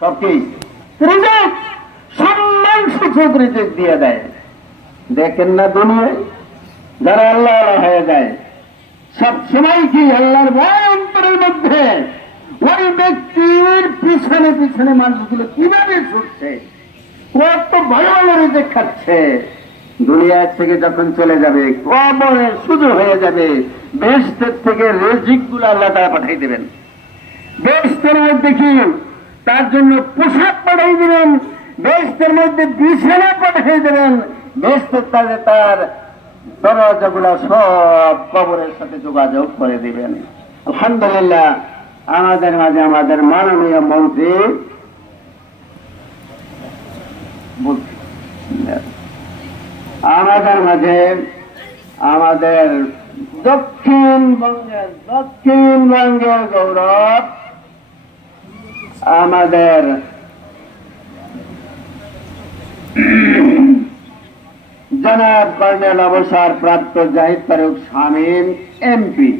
সবকেই reject, সম্মান সূচক reject দিয়ে দেয়। দেখেন না দুনিয়ায় যারা আল্লাহ হয়ে যায় সব সময় কি আল্লাহর ভয় অন্তরের মধ্যে, ওই ব্যক্তির পিছনে পিছনে মানুষগুলো কিভাবে ছুটছে, কত ভয়াবহ রিজেক্ট খাচ্ছে। দুনিয়া থেকে যখন চলে যাবে কবরে শুধু হয়ে যাবে, বেহেশতের থেকে রিজিক গুলো আল্লাহ তাআলা পাঠিয়ে দেবেন। বেহেশতের মধ্যে কি তার জন্য পোশাক পাঠিয়ে দেবেন, বেহেশতের মধ্যে বিছানা পাঠিয়ে দেবেন, বেহেশতের তার দরজাগুলো সব কবরের সাথে যোগাযোগ করে দিবেন। আলহামদুলিল্লাহ, আমাদের মাঝে আমাদের মাননীয় মন্ত্রী আমাদের মাঝে আমাদের দক্ষিণবঙ্গের গৌরব আমাদের জনাব কর্নেল অবসরপ্রাপ্ত জাহিদ ফারুক শামীম এমপি,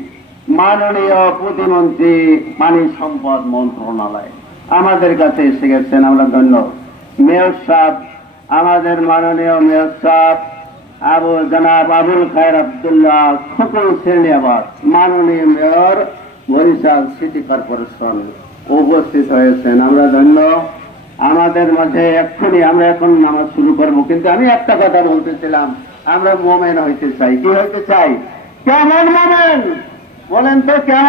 মাননীয় প্রতিমন্ত্রী পানি সম্পদ মন্ত্রণালয় আমাদের কাছে এসে গেছেন, আমরা ধন্য। মেয়র সাহেব, আমাদের মাননীয় মেয়র সাহেব জনাব আবুল খায়ের আব্দুল্লাহ খোকন শ্রেণীবাদ, মাননীয় মেয়র বরিশাল সিটি কর্পোরেশন উপস্থিত হয়েছেন, আমরা ধন্য। আমাদের মাঝে এক্ষুনি আমরা এখন নামাজ শুরু করবো, কিন্তু আমি একটা কথা বলতেছিলাম, আমরা মোমেন হইতে চাই। কি হইতে চাই? কেমন মোমেন বলেন তো, কেমন?